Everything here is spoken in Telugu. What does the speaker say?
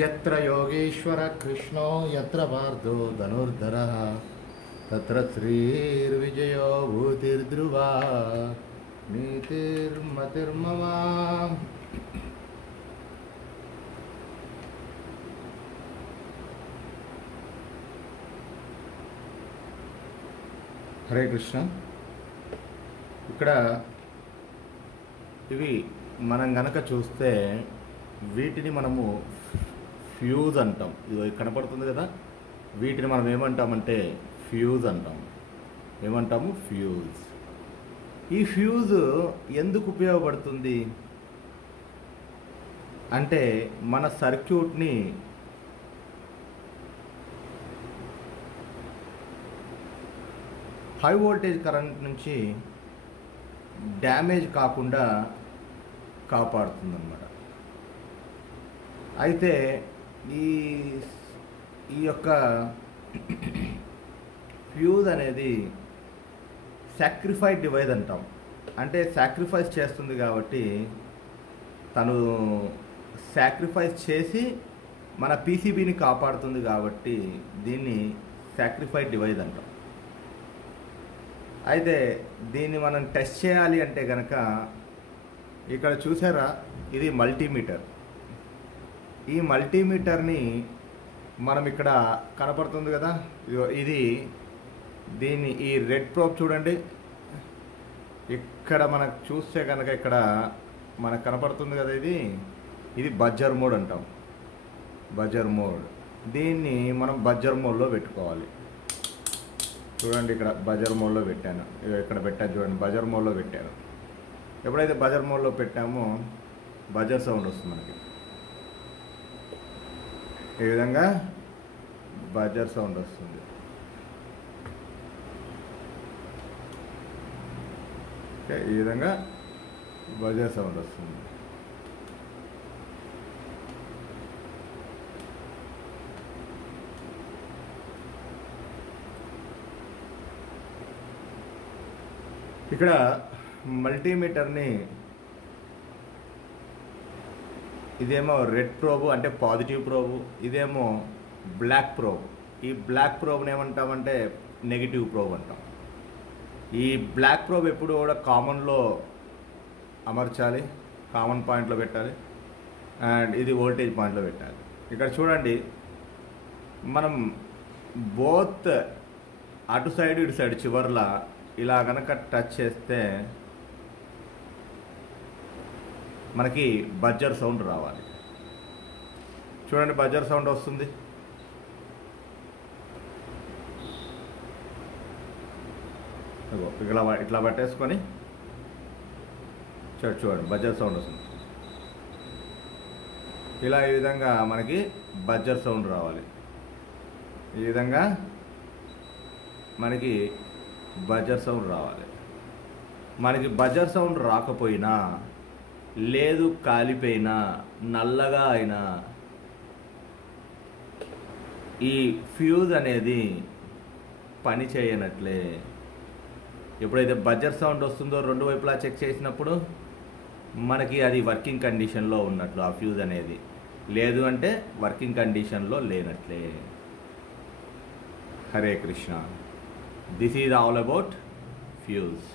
यत्र योगेश्वर कृष्णो यत्र पार्थो धनुर्धरः तत्र श्रीर्विजयो भूतिर्ध्रुवा नीतिर्मतिर्मम। హరే కృష్ణ. ఇక్కడ ఇవి మనం గనక చూస్తే వీటిని మనము ఫ్యూజ్ అంటాం. ఇది కనపడుతుంది కదా, వీటిని మనం ఏమంటామంటే ఫ్యూజ్ అంటాం. ఏమంటాము? ఫ్యూజ్. ఈ ఫ్యూజ్ ఎందుకు ఉపయోగపడుతుంది అంటే మన సర్క్యూట్ని హై వోల్టేజ్ కరెంట్ నుంచి డ్యామేజ్ కాకుండా కాపాడుతుందన్నమాట. అయితే ఈ యొక్క ఫ్యూజ్ అనేది సాక్రిఫైడ్ డివైస్ అంటాం. అంటే సాక్రిఫైస్ చేస్తుంది కాబట్టి తను సాక్రిఫైస్ చేసి మన పీసీబీని కాపాడుతుంది కాబట్టి దీన్ని సాక్రిఫైడ్ డివైస్ అంటాం. అయితే దీన్ని మనం టెస్ట్ చేయాలి అంటే కనుక ఇక్కడ చూసారా, ఇది మల్టీమీటర్. ఈ మల్టీమీటర్ని మనం ఇక్కడ కనపడుతుంది కదా, ఇది దీన్ని ఈ రెడ్ ప్రోబ్ చూడండి. ఇక్కడ మనకు చూస్తే కనుక ఇక్కడ మనకు కనపడుతుంది కదా, ఇది బజర్ మోడ్ అంటాం. Buzzer mode. దీన్ని మనం బజర్ మోడ్లో పెట్టుకోవాలి. చూడండి, ఇక్కడ బజర్ మోడ్లో పెట్టాను. ఇక్కడ పెట్టాను చూడండి, బజర్ మోడ్లో పెట్టాను. ఎప్పుడైతే బజర్ మోడ్లో పెట్టామో బజర్ సౌండ్ వస్తుంది మనకి. ఈ విధంగా బజర్ సౌండ్ వస్తుంది. ఓకే, ఈ విధంగా బజర్ సౌండ్ వస్తుంది. ఇక్కడ మల్టీమీటర్ని ఇదేమో రెడ్ ప్రోబ్ అంటే పాజిటివ్ ప్రోబ్, ఇదేమో బ్లాక్ ప్రోబ్. ఈ బ్లాక్ ప్రోబ్ని ఏమంటామంటే నెగిటివ్ ప్రోబ్ అంటాం. ఈ బ్లాక్ ప్రోబ్ ఎప్పుడు కూడా కామన్లో అమర్చాలి, కామన్ పాయింట్లో పెట్టాలి, అండ్ ఇది వోల్టేజ్ పాయింట్లో పెట్టాలి. ఇక్కడ చూడండి, మనం బోత్ అటు సైడ్ ఇటు సైడ్ చివర్లా ఇలా కనుక టచ్ చేస్తే మనకి బజర్ సౌండ్ రావాలి. చూడండి, బజర్ సౌండ్ వస్తుంది. ఇట్లా పట్టేసుకొని చూడండి, బజర్ సౌండ్ వస్తుంది. ఇలా ఈ విధంగా మనకి బజర్ సౌండ్ రావాలి. ఈ విధంగా మనకి బజర్ సౌండ్ రావాలి. మనకి బజర్ సౌండ్ రాకపోయినా, లేదు కాలిపోయినా, నల్లగా అయినా ఈ ఫ్యూజ్ అనేది పని చేయనట్లే. ఎప్పుడైతే బజర్ సౌండ్ వస్తుందో రెండు వైపులా చెక్ చేసినప్పుడు మనకి అది వర్కింగ్ కండిషన్లో ఉన్నట్లు ఆ ఫ్యూజ్ అనేది. లేదు అంటే వర్కింగ్ కండిషన్లో లేనట్లే. Hare Krishna. This is all about fuse.